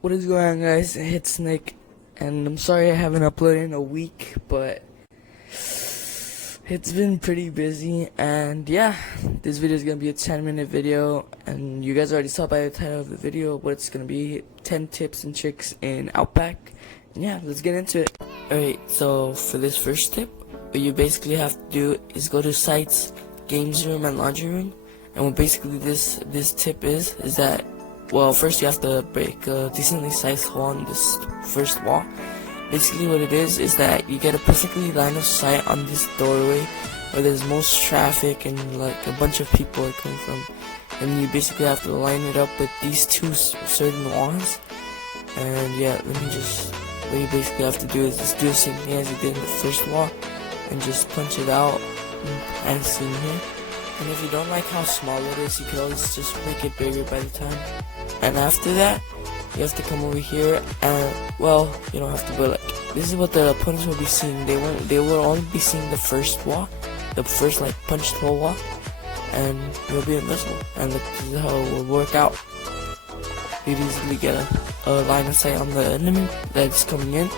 What is going on, guys? It's Nick, and I'm sorry I haven't uploaded in a week, but it's been pretty busy. And yeah, this video is gonna be a 10-minute video, and you guys already saw by the title of the video what it's gonna be: 10 tips and tricks in Outback. And yeah, let's get into it. Alright, so for this first tip, what you basically have to do is go to sites, games room, and laundry room. And what basically this tip is that, well, first you have to break a decently sized hole in this first wall. Basically what it is that you get a perfectly line of sight on this doorway where there's most traffic and like a bunch of people are coming from. And you basically have to line it up with these two certain walls. And yeah, what you basically have to do is just do the same thing as you did in the first wall and just punch it out as seen here. And if you don't like how small it is, you can always just make it bigger by the time. And after that, you have to come over here and, well, you don't have to, but like, this is what the opponents will be seeing. They will only be seeing the first wall, the first like punched hole wall, and you'll be invisible. And this is how it will work out. You'd easily get a line of sight on the enemy that's coming in.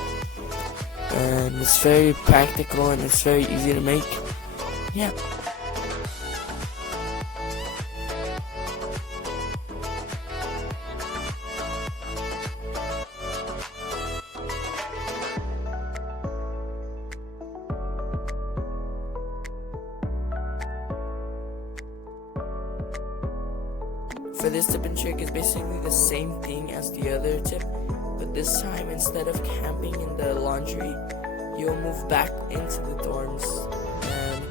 And it's very practical and it's very easy to make. Yeah. For this tip and trick is basically the same thing as the other tip, but this time instead of camping in the laundry, you'll move back into the dorms. And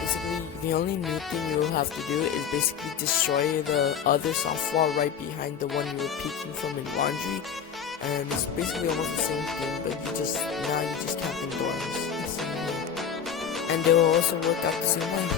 basically the only new thing you'll have to do is basically destroy the other soft wall right behind the one you were peeking from in laundry. And it's basically almost the same thing, but you just camp in dorms. And they will also work out the same way.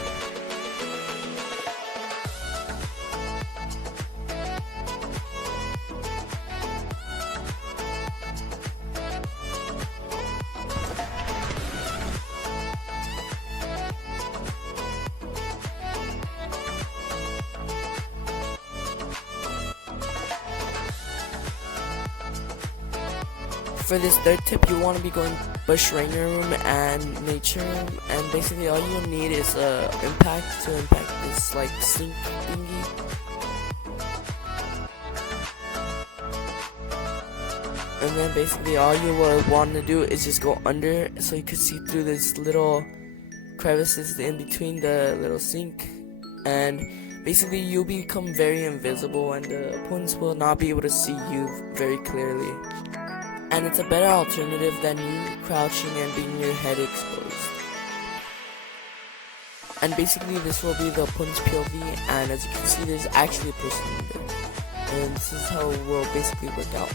For this third tip, you want to be going bush ranger room and nature room, and basically all you need is impact to impact this like sink thingy. And then basically all you will want to do is just go under so you can see through this little crevices in between the little sink, and basically you'll become very invisible and the opponents will not be able to see you very clearly. And it's a better alternative than you crouching and being your head exposed. And basically this will be the opponent's POV, and as you can see there's actually a person in there. And this is how it will basically work out.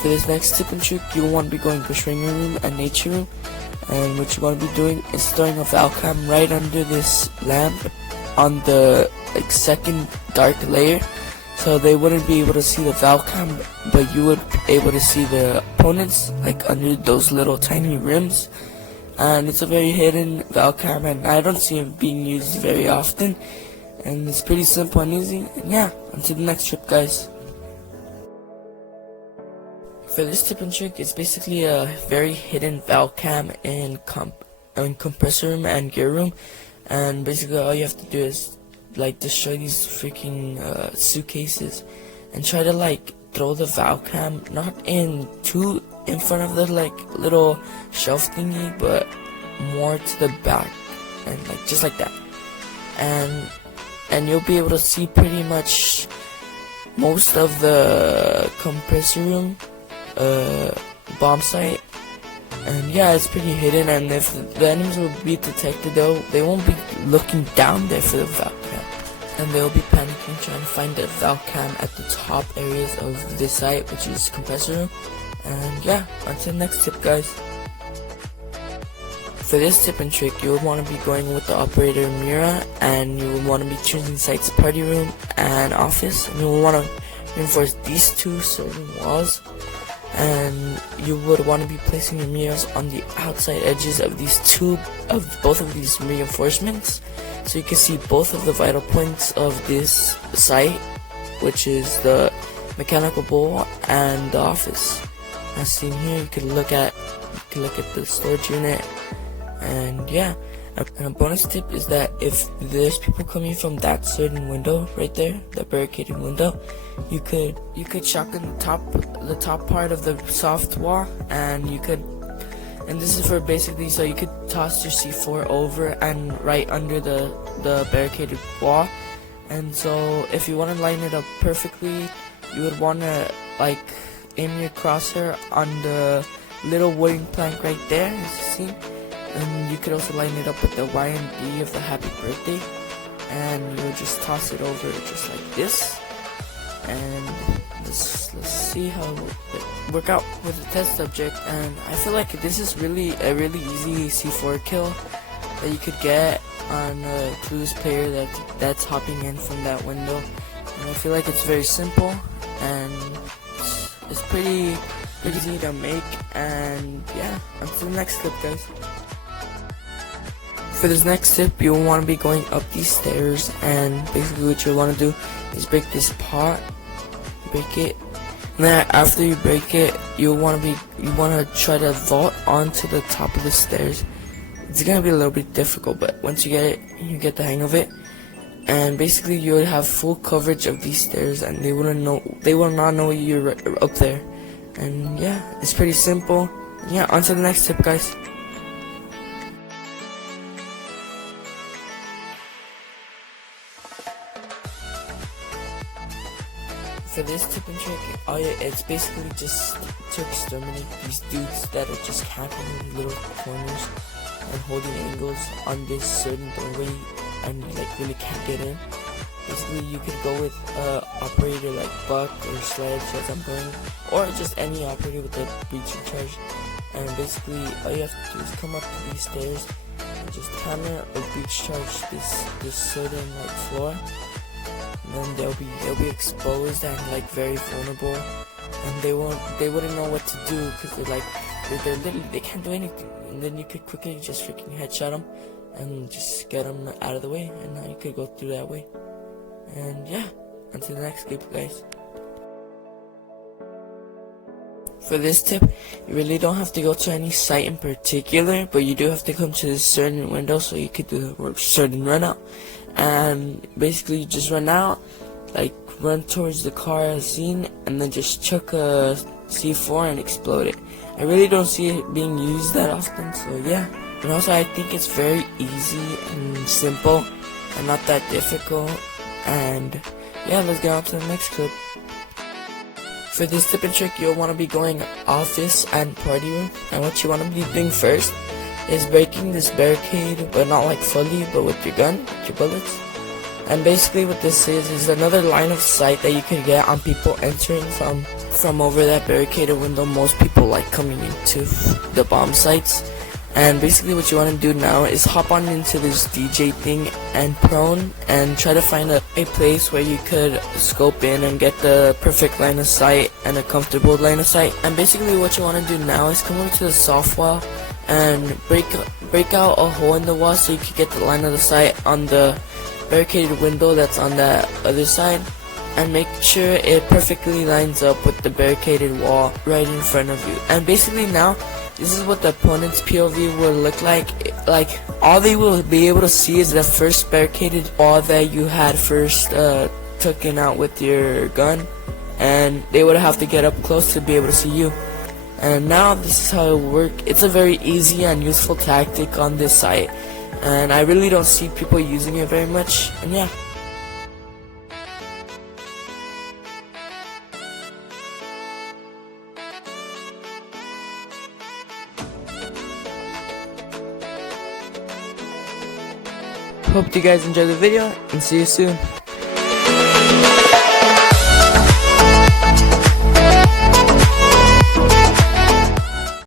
For this next tip and trick, you will want to be going bush ranger room and nature room, and what you want to be doing is throwing a valcam right under this lamp on the like second dark layer, so they wouldn't be able to see the valcam, but you would be able to see the opponents like under those little tiny rims. And it's a very hidden valcam, and I don't see it being used very often, and it's pretty simple and easy. And yeah, on to the next trip, guys. For this tip and trick, it's basically a very hidden valcam in compressor room and gear room, and basically all you have to do is like destroy these freaking suitcases and try to like throw the valcam not in front of the like little shelf thingy, but more to the back, and like just like that, and you'll be able to see pretty much most of the compressor room bomb site. And yeah, it's pretty hidden, and if the enemies will be detected though, they won't be looking down there for the valcam, and they'll be panicking trying to find the valcam at the top areas of this site, which is compressor room. And yeah, on to the next tip, guys. For this tip and trick, you would want to be going with the operator Mira, and you would want to be choosing sites party room and office, and you will want to reinforce these two certain walls and you would want to be placing your mirrors on the outside edges of both of these reinforcements, so you can see both of the vital points of this site, which is the mechanical bull and the office. As seen here, you can look at the storage unit, and yeah. And a bonus tip is that if there's people coming from that certain window right there, the barricaded window, you could shotgun the top part of the soft wall, and this is for basically so you could toss your C4 over and right under the barricaded wall. And so if you want to line it up perfectly, you would want to like aim your crosshair on the little wooden plank right there, as you see. And you could also line it up with the Y and B of the happy birthday, and you would just toss it over just like this. And let's see how it work out with the test subject. And I feel like this is a really easy C4 kill that you could get on a clueless player that's hopping in from that window. And I feel like it's very simple, and it's pretty easy to make. And yeah, on to the next clip, guys. For this next tip, you'll want to be going up these stairs, and basically what you want to do is break this pot, break it, and then after you break it, you want to try to vault onto the top of the stairs. It's gonna be a little bit difficult, but once you get it, you get the hang of it. And basically you would have full coverage of these stairs, and they will not know you're up there. And yeah, it's pretty simple. Yeah, on to the next tip, guys. For this tip and trick, it's basically just to exterminate these dudes that are just camping in little corners and holding angles on this certain doorway and like really can't get in. Basically, you could go with operator like Buck or Sledge, as I'm going, or just any operator with a breaching charge. And basically, all you have to do is come up to these stairs and just hammer or breach charge this certain like floor. And then they'll be exposed and like very vulnerable, and they wouldn't know what to do because they're literally, they can't do anything. And then you could quickly just freaking headshot them and just get them out of the way, and now you could go through that way. And yeah, on to the next clip, guys. For this tip, you really don't have to go to any site in particular, but you do have to come to this certain window so you could do a certain run out. And basically you just run out, like run towards the car as seen, and then just chuck a C4 and explode it. I really don't see it being used that often, so yeah. And also I think it's very easy and simple and not that difficult. And yeah, let's get on to the next clip. For this tip and trick, you'll want to be going office and party room, and what you want to be doing first is breaking this barricade, but not like fully, but with your gun, with your bullets. And basically what this is another line of sight that you could get on people entering from over that barricaded window. Most people like coming into the bomb sites. And basically what you want to do now is hop on into this DJ thing and prone and try to find a place where you could scope in and get the perfect line of sight and a comfortable line of sight. And basically what you want to do now is come over to the soft wall and break out a hole in the wall so you can get the line of the sight on the barricaded window that's on that other side, and make sure it perfectly lines up with the barricaded wall right in front of you. And basically now, this is what the opponent's POV will look like. Like, all they will be able to see is the first barricaded wall that you had first taken out with your gun, and they would have to get up close to be able to see you. And now this is how it works. It's a very easy and useful tactic on this site, and I really don't see people using it very much. And yeah. Hope you guys enjoyed the video, and see you soon.